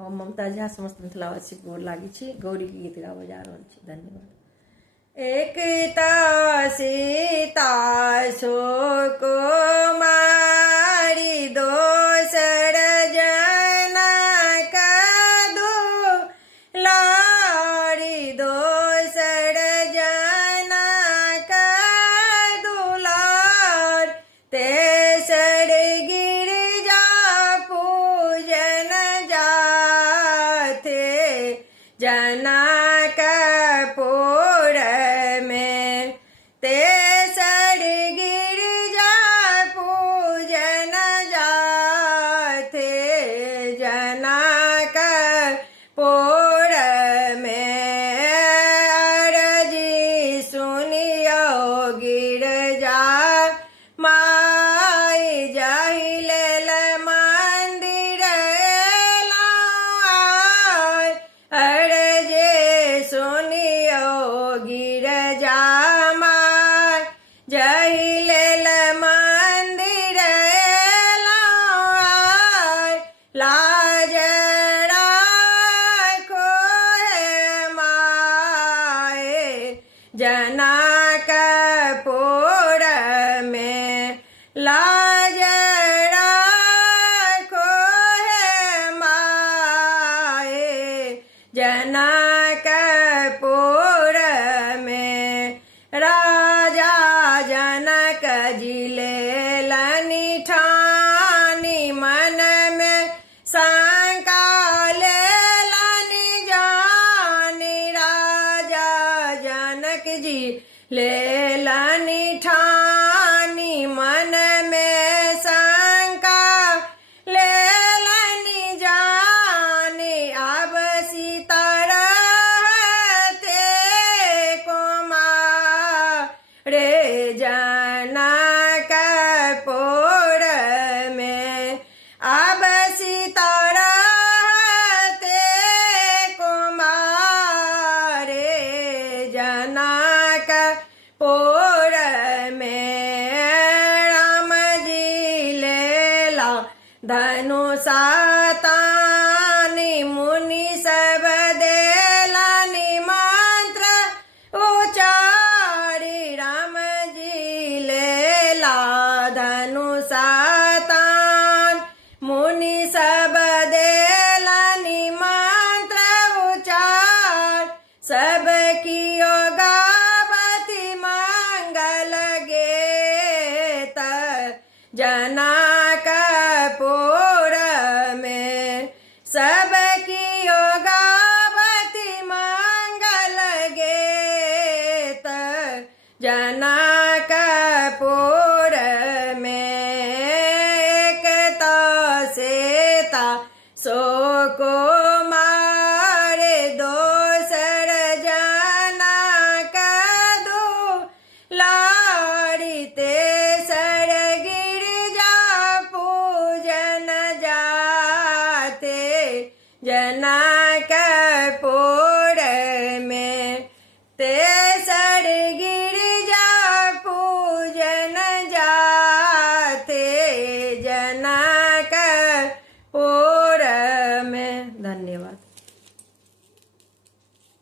हम ममता झा समस्त मिथिलावासी गोर लागी छी। गौरी के गीत गाबऽ जा रहल छी। धन्यवाद। एकता सीता सुकुमारी दोसर जनक दुलारी दोसर जनक दुलार तेसर गिरिजा पूजन जाथे जनकपुर में तेसर गिरिजा पूजन जाथे जनकपुर में अरजी सुनियो गिरजा माई जाहि लेल मंदिर एलौं अरजे सुनियो गिरजा माई जाहि लेल मंदिर एलौं लाज राखो हे माए जनकपुर में लाज राखो हे माए जनकपुर में राजा जनक जी लेलनि ठानी मन में शंका लेलनि जानी राजा जनक जी लेलनि ठानी मन में शंका लेलनि जानी अब सीता रहते कुमार जनकपुर में अब सीता रहते कुमार जनकपुर में राम जी लेला धनुषा तानी मुनि सब देलनि मंत्र उचारी राम जी लेला धनुषा तान मुनि सब